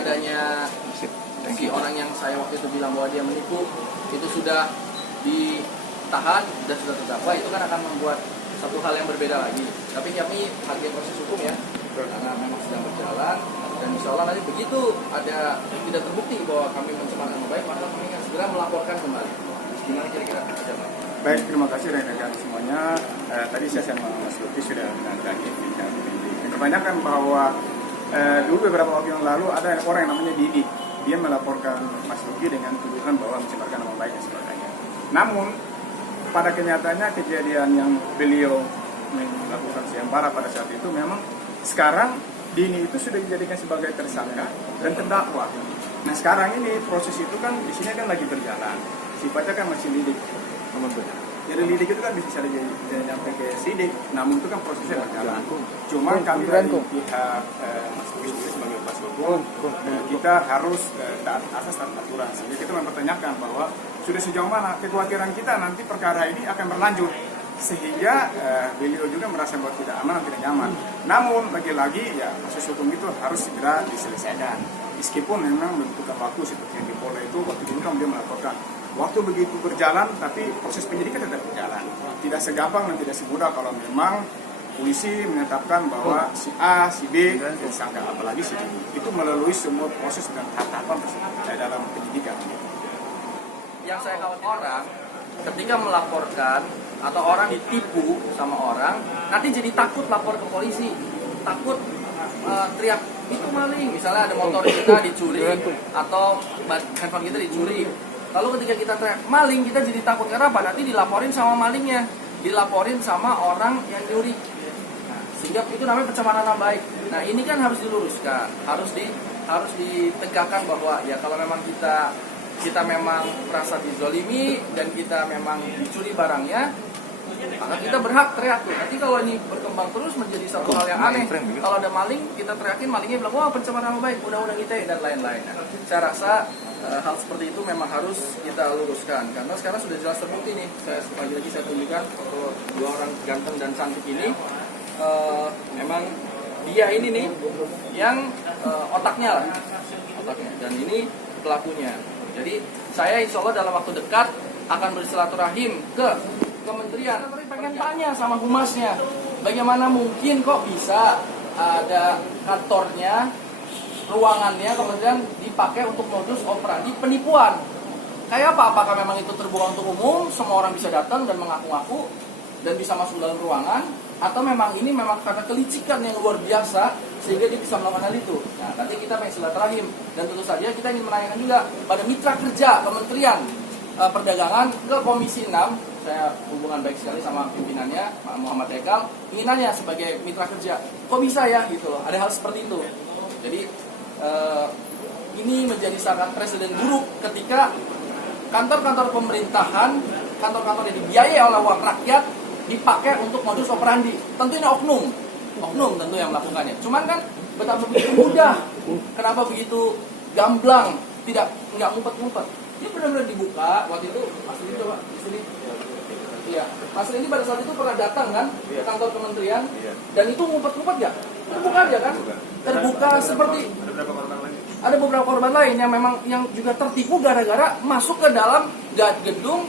adanya si orang yang saya waktu itu bilang bahwa dia menipu itu sudah ditahan dan sudah terdakwa, itu kan akan membuat satu hal yang berbeda lagi. Tapi kami hargai proses hukum ya, karena memang sedang berjalan, dan insya Allah nanti begitu ada tidak terbukti bahwa kami mencemarkan nama baik, maka kami akan segera melaporkan kembali. Gimana kira-kira? Baik, terima kasih rekan-rekan semuanya. Tadi saya sama Mas Lutfi sudah menanyakan kebanyakan bahwa dulu beberapa waktu yang lalu ada orang yang namanya Didi. Dia melaporkan Mas Lutfi dengan tuduhan bahwa mencemarkan nama baik dan sebagainya. Namun pada kenyataannya kejadian yang beliau melakukan sayembara pada saat itu memang sekarang Dini itu sudah dijadikan sebagai tersangka dan terdakwa. Nah sekarang ini proses itu kan di sini kan lagi berjalan, sifatnya kan masih lidik. Jadi lidik itu kan bisa saja sampai ke sidik, namun itu kan prosesnya berjalan. Cuma kami dari pihak Mas Lutfi sebagai kuasa hukum, kita harus taat asas dan aturan. Sehingga kita mempertanyakan bahwa sudah sejauh mana kekhawatiran kita nanti perkara ini akan berlanjut, sehingga beliau juga merasa bahwa tidak aman dan tidak nyaman. Namun lagi-lagi ya proses hukum itu harus segera diselesaikan. Meskipun memang membutuhkan waktu seperti yang di Polda itu waktu dulu kan dia melaporkan. Waktu begitu berjalan, tapi proses penyidikan tetap berjalan. Tidak segampang dan tidak semudah kalau memang polisi menetapkan bahwa si A, si B tersangka, apalagi si D. Itu melalui semua proses dan tahapan dalam penyidikan. Yang saya khawatir orang ketika melaporkan atau orang ditipu sama orang, nanti jadi takut lapor ke polisi, takut teriak itu maling, misalnya ada motor kita dicuri atau handphone kita dicuri. Lalu ketika kita teriak maling, kita jadi takut karena apa? Nanti dilaporin sama malingnya, dilaporin sama orang yang nyuri. Nah, sehingga itu namanya pencemaran nama baik. Nah ini kan harus diluruskan, harus ditegakkan bahwa ya kalau memang kita memang merasa dizolimi dan kita memang dicuri barangnya, maka kita berhak teriak tuh. Nanti kalau ini berkembang terus menjadi satu hal yang aneh. Kalau ada maling, kita teriakin, malingnya bilang, wah pencemaran nama baik, undang-undang ITE dan lain-lain. Nah, saya rasa hal seperti itu memang harus kita luruskan. Karena sekarang sudah jelas terbukti nih, lagi-lagi saya tunjukkan foto dua orang ganteng dan cantik ini. Memang dia ini nih yang otaknya lah. Dan ini pelakunya. Jadi saya insya Allah dalam waktu dekat akan bersilaturahim ke kementerian. Pengen tanya sama humasnya, bagaimana mungkin kok bisa ada kantornya, ruangannya kemudian dipakai untuk modus operandi penipuan. Kayak apa? Apakah memang itu terbuka untuk umum, semua orang bisa datang dan mengaku-ngaku dan bisa masuk dalam ruangan, atau memang ini memang karena kelicikan yang luar biasa sehingga dia bisa melakukan hal itu. Nah, nanti kita pengen silaturahim dan tentu saja kita ingin menanyakan juga pada mitra kerja Kementerian Perdagangan ke Komisi 6. Saya hubungan baik sekali sama pimpinannya Pak Muhammad Ekal, ingin nanya sebagai mitra kerja, kok bisa ya gitu loh, ada hal seperti itu. Jadi ini menjadi sangat presiden buruk ketika kantor-kantor pemerintahan, kantor-kantor yang dibiayai oleh uang rakyat dipakai untuk modus operandi. Tentu ini oknum tentu yang melakukannya. Cuman kan betapa begitu mudah, kenapa begitu gamblang, nggak ngumpet-ngumpet. Ini benar-benar dibuka waktu itu. Mas Lini coba di sini. Iya, Mas Lini pada saat itu pernah datang kan ke kantor kementerian, dan itu ngumpet-ngumpet nggak? Terbuka aja kan? Terbuka seperti. Ada beberapa korban lain yang memang yang juga tertipu gara-gara masuk ke dalam gedung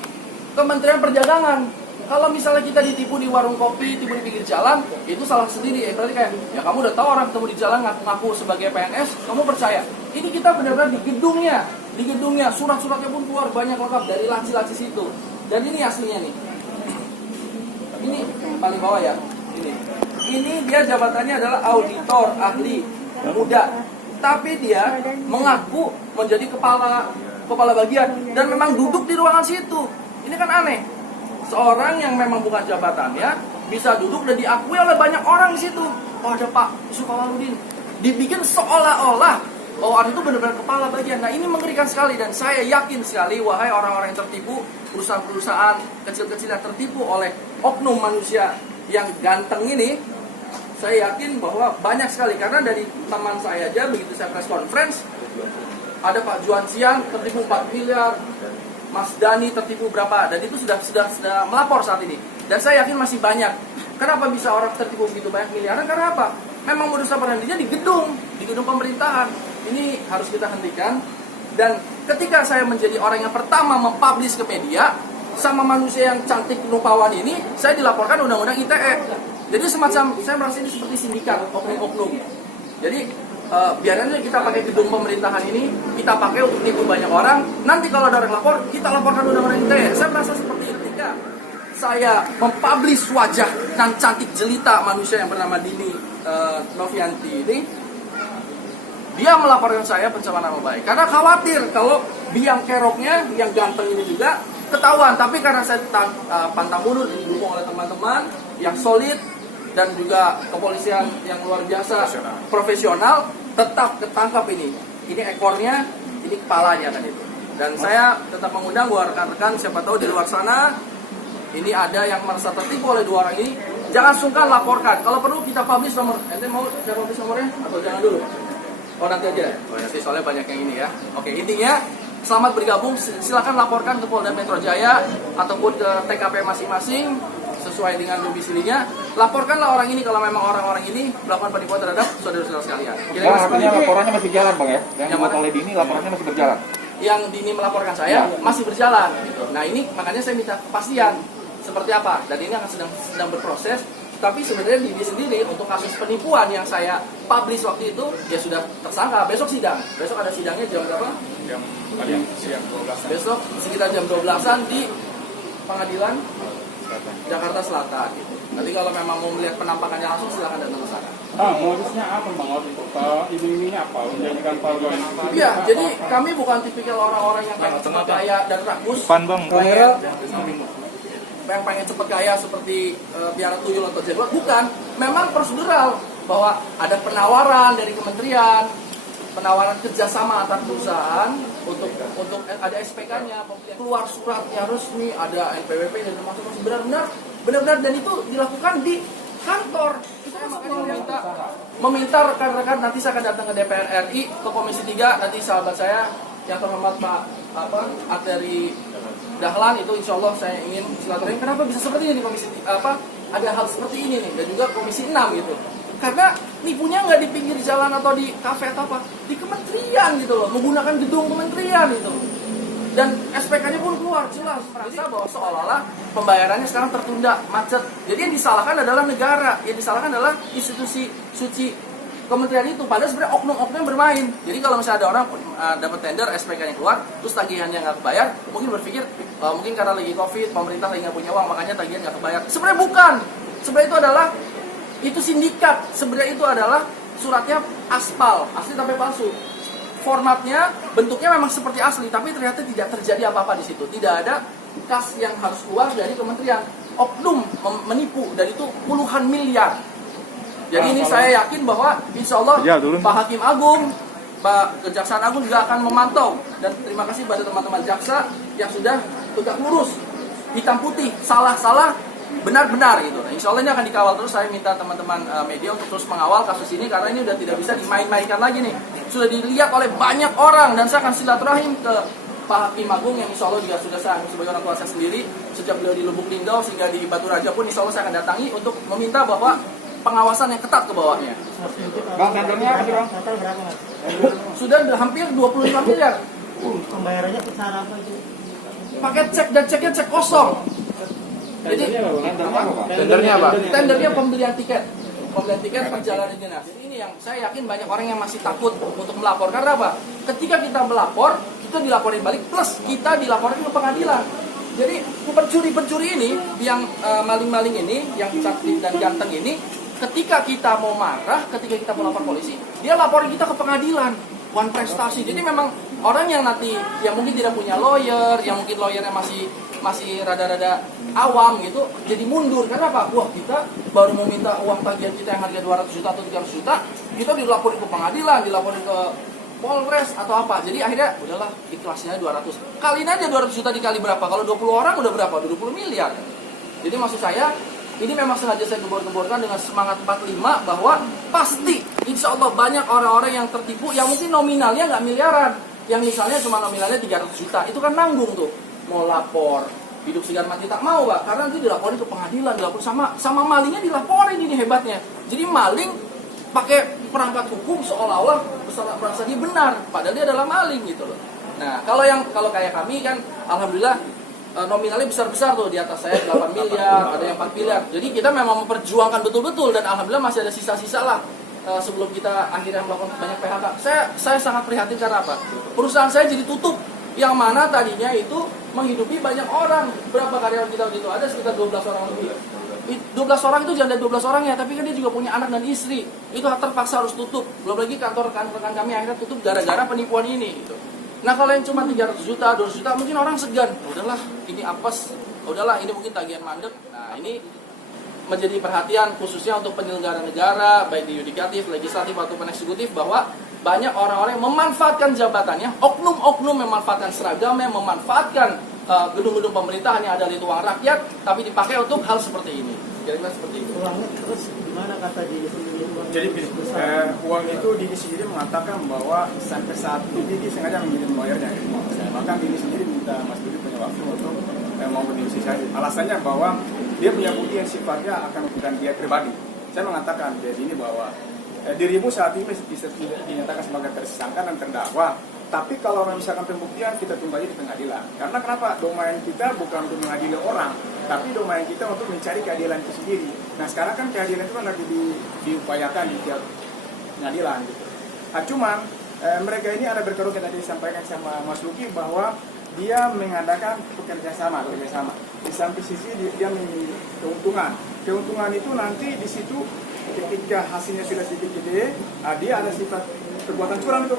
Kementerian Perdagangan. Kalau misalnya kita ditipu di warung kopi, tipu di pinggir jalan, itu salah sendiri. Berarti kayak, ya kamu udah tahu orang ketemu di jalan ngaku-ngaku sebagai PNS, kamu percaya. Ini kita benar-benar di gedungnya, surat-suratnya pun keluar banyak lengkap dari laci-laci situ. Dan ini aslinya nih. Ini paling bawah ya. Ini dia jabatannya adalah auditor ahli muda. Tapi dia mengaku menjadi kepala bagian dan memang duduk di ruangan situ. Ini kan aneh. Seorang yang memang bukan jabatannya bisa duduk dan diakui oleh banyak orang di situ. Oh ada Pak Sukawaluddin. Dibikin seolah-olah orang itu benar-benar kepala bagian. Nah ini mengerikan sekali dan saya yakin sekali wahai orang-orang yang tertipu, perusahaan-perusahaan kecil-kecil yang tertipu oleh oknum manusia yang ganteng ini, saya yakin bahwa banyak sekali. Karena dari teman saya aja begitu saya press conference, ada Pak Juan Sian tertipu 4 miliar, Mas Dani tertipu berapa, dan itu sudah melapor saat ini. Dan saya yakin masih banyak. Kenapa bisa orang tertipu begitu banyak miliaran? Karena apa? Memang modus operandinya di gedung pemerintahan. ini harus kita hentikan. Dan ketika saya menjadi orang yang pertama mempublish ke media sama manusia yang cantik rupawan ini, saya dilaporkan undang-undang ITE. Jadi semacam, saya merasa ini seperti sindikat oknum-oknum. Jadi biarin aja kita pakai gedung pemerintahan ini, kita pakai untuk nipu banyak orang. Nanti kalau ada orang lapor, kita laporkan undang-undang ITE. Saya merasa seperti itu. Ketika saya mempublish wajah dan cantik jelita manusia yang bernama Dini Novianti ini, dia melaporkan saya pencemaran nama baik. Karena khawatir kalau biang keroknya, yang ganteng ini juga ketahuan. Tapi karena saya pantang mundur, didukung oleh teman-teman yang solid dan juga kepolisian yang luar biasa profesional, tetap ketangkap ini. Ini ekornya, ini kepalanya kan itu. Dan saya tetap mengundang buat rekan-rekan, siapa tahu di luar sana ini ada yang merasa tertipu oleh dua orang ini, jangan sungkan laporkan. Kalau perlu kita publish nomor. Ente mau saya publish nomornya atau jangan dulu? Oh nanti aja. Oh nanti soalnya banyak yang ini ya. Oke, intinya selamat bergabung. Silakan laporkan ke Polda Metro Jaya ataupun ke TKP masing-masing sesuai dengan domisilinya. Laporkanlah orang ini kalau memang orang-orang ini melakukan penipuan terhadap saudara-saudara sekalian. Bang, artinya laporannya masih jalan bang ya? Yang buat oleh Dini laporannya masih berjalan? Yang Dini melaporkan saya masih berjalan. Nah ini makanya saya minta kepastian seperti apa. Dan ini akan sedang berproses. Tapi sebenarnya Dini sendiri untuk kasus penipuan yang saya publish waktu itu ya sudah tersangka. Besok sidang. Besok ada sidangnya jam berapa? Jam siang 12. Besok sekitar jam 12-an di Pengadilan Jakarta Selatan gitu. Nanti kalau memang mau melihat penampakannya langsung silakan datang ke sana. Modusnya apa bang? Untuk iming-imingnya apa? Menjanjikan pegawai? Iya, jadi kami bukan tipikal orang-orang yang pengen cepat kaya dan rakus. Pan bang. Yang pengen cepat kaya seperti biara tuyul atau jaguar. Bukan, memang prosedural bahwa ada penawaran dari kementerian, penawaran kerjasama antar perusahaan untuk ada SPK-nya, keluar suratnya resmi, ada NPWP dan termasuk benar-benar dan itu dilakukan di kantor. Itu makanya meminta rekan-rekan, nanti saya akan datang ke DPR RI, ke Komisi 3, nanti sahabat saya yang terhormat Pak Arteri Dahlan itu insya Allah saya ingin silaturahmi. Kenapa bisa seperti ini Komisi ada hal seperti ini nih, dan juga Komisi 6 gitu. Karena nipunya nggak di pinggir jalan atau di kafe atau apa, di kementerian gitu loh, menggunakan gedung kementerian gitu. Dan SPK-nya pun keluar jelas, merasa bahwa seolah-olah pembayarannya sekarang tertunda, macet. Jadi yang disalahkan adalah negara, yang disalahkan adalah institusi suci kementerian itu. Padahal sebenarnya oknum-oknum bermain. Jadi kalau misalnya ada orang dapat tender, SPK-nya keluar, terus tagihannya nggak kebayar, mungkin berpikir mungkin karena lagi COVID, pemerintah lagi nggak punya uang, makanya tagihan nggak kebayar. Sebenarnya bukan. Sebenarnya itu adalah sindikat. Sebenarnya itu adalah suratnya aspal, asli tapi palsu. Formatnya, bentuknya memang seperti asli, tapi ternyata tidak terjadi apa-apa di situ. Tidak ada kas yang harus keluar dari kementerian. Oknum menipu, dan itu puluhan miliar. Jadi ini saya yakin bahwa insya Allah Pak Hakim Agung, Pak Kejaksaan Agung juga akan memantau. Dan terima kasih pada teman-teman jaksa yang sudah tegak lurus, hitam putih, salah-salah, benar-benar gitu. Nah, insya Allah ini akan dikawal terus. Saya minta teman-teman media untuk terus mengawal kasus ini karena ini udah tidak bisa dimain-mainkan lagi nih. Sudah dilihat oleh banyak orang dan saya akan silaturahim ke Pak Hakim Agung yang insya Allah juga sudah saya sebagai orang tua saya sendiri sejak beliau di Lubuk Linggau sehingga di Batu Raja pun insya Allah saya akan datangi untuk meminta bahwa pengawasan yang ketat ke bawahnya. Bang, tendernya apa sih bang? Total berapa mas? Sudah hampir 25 miliar. Pembayarannya ke cara apa itu? Pakai cek dan ceknya cek kosong. Jadi Tendernya apa? tendernya pembelian tiket perjalanan dinas. Ini yang saya yakin banyak orang yang masih takut untuk melapor. Karena apa? Ketika kita melapor, kita dilaporin balik plus kita dilaporin ke pengadilan. Jadi pencuri-pencuri ini, yang maling-maling ini, yang cantik dan ganteng ini, ketika kita mau marah, ketika kita mau lapor polisi, dia laporin kita ke pengadilan. One prestasi. Jadi memang orang yang nanti yang mungkin tidak punya lawyer, yang mungkin lawyernya masih rada-rada awam gitu, jadi mundur. Karena apa? Wah, kita baru mau minta uang tagihan kita yang harga 200 juta atau 300 juta, kita dilaporin ke pengadilan, dilaporin ke Polres atau apa. Jadi akhirnya udahlah, ikhlasnya 200. Kaliin aja 200 juta dikali berapa? Kalau 20 orang udah berapa? 20 miliar. Jadi maksud saya, ini memang sengaja saya gebor-geborkan dengan semangat 45 bahwa pasti insya Allah banyak orang-orang yang tertipu yang mungkin nominalnya nggak miliaran, yang misalnya cuma nominalnya 300 juta. Itu kan nanggung tuh, mau lapor hidup segan mati tak mau Pak, karena nanti dilaporin ke pengadilan, dilaporin sama malingnya, dilaporin. Ini hebatnya. Jadi maling pakai perangkat hukum seolah-olah merasa dia benar, padahal dia adalah maling gitu loh. Nah, kalau kayak kami kan, alhamdulillah nominalnya besar-besar tuh, di atas saya 8 miliar, ada yang 4 miliar. Jadi kita memang memperjuangkan betul-betul, dan alhamdulillah masih ada sisa-sisa lah sebelum kita akhirnya melakukan banyak PHK. Saya sangat prihatin karena apa? Perusahaan saya jadi tutup, yang mana tadinya itu menghidupi banyak orang. Berapa karyawan kita waktu itu? Ada sekitar 12 orang lebih. 12 orang itu jangan dari 12 orang ya, tapi kan dia juga punya anak dan istri. Itu terpaksa harus tutup. Belum lagi kantor rekan-rekan kami akhirnya tutup gara-gara penipuan ini gitu. Nah, kalau yang cuma 300 juta, 200 juta mungkin orang segan. Udahlah, ini apes. Udahlah, ini mungkin tagihan mandek. Nah, ini menjadi perhatian khususnya untuk penyelenggara negara, baik di yudikatif, legislatif ataupun eksekutif, bahwa banyak orang-orang yang memanfaatkan jabatannya, oknum-oknum memanfaatkan seragamnya, memanfaatkan gedung-gedung pemerintahan yang ada di uang rakyat, tapi dipakai untuk hal seperti ini. Kira-kira seperti itu. Uangnya terus gimana kata dia sendiri? Jadi uang itu Didi sendiri mengatakan bahwa sampai saat ini dia sengaja mengirim lawyernya ke rumah saya. Bahkan Didi sendiri minta Mas Budi punya waktu untuk mau bernegosiasi. Alasannya bahwa dia punya bukti yang sifatnya akan bukan dia pribadi. Saya mengatakan jadi ini bahwa dirimu saat ini bisa dinyatakan sebagai tersangka dan terdakwa. Tapi kalau misalkan pembuktian, kita tunggu aja di pengadilan. Karena kenapa? Domain kita bukan untuk mengadili orang, tapi domain kita untuk mencari keadilan itu sendiri. Nah, sekarang kan keadilan itu kan lagi diupayakan di tiap pengadilan gitu. Nah, cuman mereka ini ada berkeruk yang tadi disampaikan sama Mas Luki bahwa dia mengadakan bekerja sama. Di samping sisi dia memiliki keuntungan. Keuntungan itu nanti di situ ketika hasilnya sudah sedikit gede, dia ada sifat perbuatan curang itu.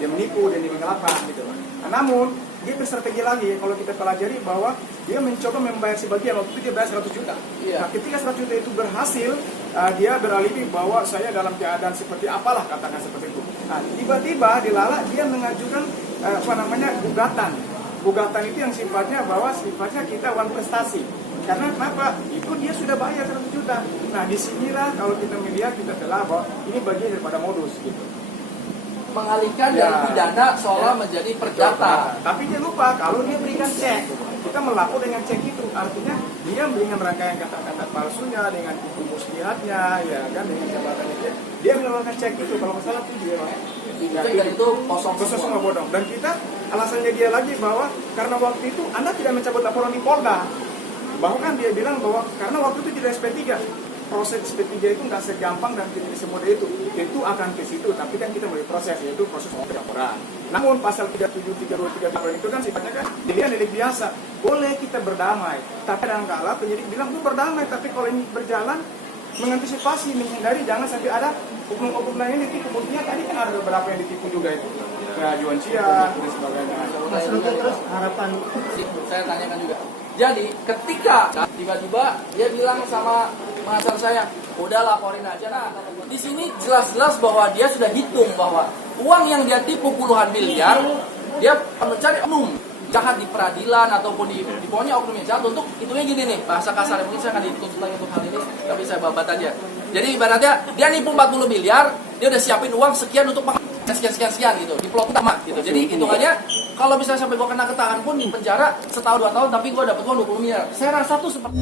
Dia menipu dan dia menggelapkan gitu. Nah, namun dia berstrategi lagi kalau kita pelajari bahwa dia mencoba membayar sebagian, waktu itu dia bayar 100 juta. Nah, ketika 100 juta itu berhasil, dia beralibi bahwa saya dalam keadaan seperti apalah, katakan seperti itu. Nah, tiba-tiba dilala dia mengajukan gugatan. Gugatan itu yang sifatnya bahwa sifatnya kita wan prestasi. Karena kenapa? Itu dia sudah bayar 100 juta. Nah, disinilah kalau kita melihat kita telah bahwa ini bagian daripada modus gitu. Mengalihkan dari pidana seolah menjadi perdata. Tapi dia lupa kalau dia berikan cek, kita melapor dengan cek itu, artinya dia dengan rangkaian kata-kata palsunya, dengan tipu muslihatnya, ya kan, dengan jabatannya dia mengeluarkan cek itu. Kalau masalah itu dia dan itu kosong semua bodong. Dan kita alasannya dia lagi bahwa karena waktu itu Anda tidak mencabut laporan di Polda. Bahkan dia bilang bahwa karena waktu itu tidak SP3. Proses SP3 itu nggak segampang dan tidak semudah itu akan ke situ, tapi kan kita mulai proses, yaitu proses laporan. Namun pasal 37, 32, 33 itu kan sifatnya kan delik biasa, boleh kita berdamai, tapi kadang-kala penyidik bilang itu berdamai, tapi kalau ini berjalan mengantisipasi, menghindari jangan sampai ada oknum-oknum lain yang ditipu. Buktinya tadi kan ada beberapa yang ditipu juga itu, kayak Juan Cia dan sebagainya. Mas Luki, terus harapan saya tanyakan juga. Jadi ketika tiba-tiba dia bilang sama pengacara saya, udah laporin aja nah. Di sini jelas-jelas bahwa dia sudah hitung bahwa uang yang dia tipu puluhan miliar, dia mencari oknum jahat di peradilan ataupun di pokoknya oknum yang jahat untuk hitungnya gini nih, bahasa kasar mungkin saya akan dituntut lagi untuk hal ini, tapi saya babat aja. Jadi ibaratnya dia nipu 40 miliar, dia udah siapin uang sekian untuk sekian gitu, di plot utama gitu. Jadi hitungannya kalau misalnya sampai gua kena ketahan pun di penjara setahun 2 tahun, tapi gua dapat uang 20 miliar. Saya rasa tuh seperti